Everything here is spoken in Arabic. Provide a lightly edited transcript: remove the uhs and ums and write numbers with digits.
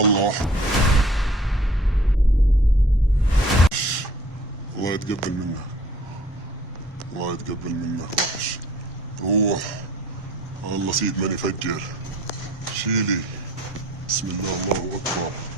الله. الله يتقبل منك، الله يتقبل منك وحش. روح، الله سيد من يفجر. شيلي. بسم الله، الله أكبر.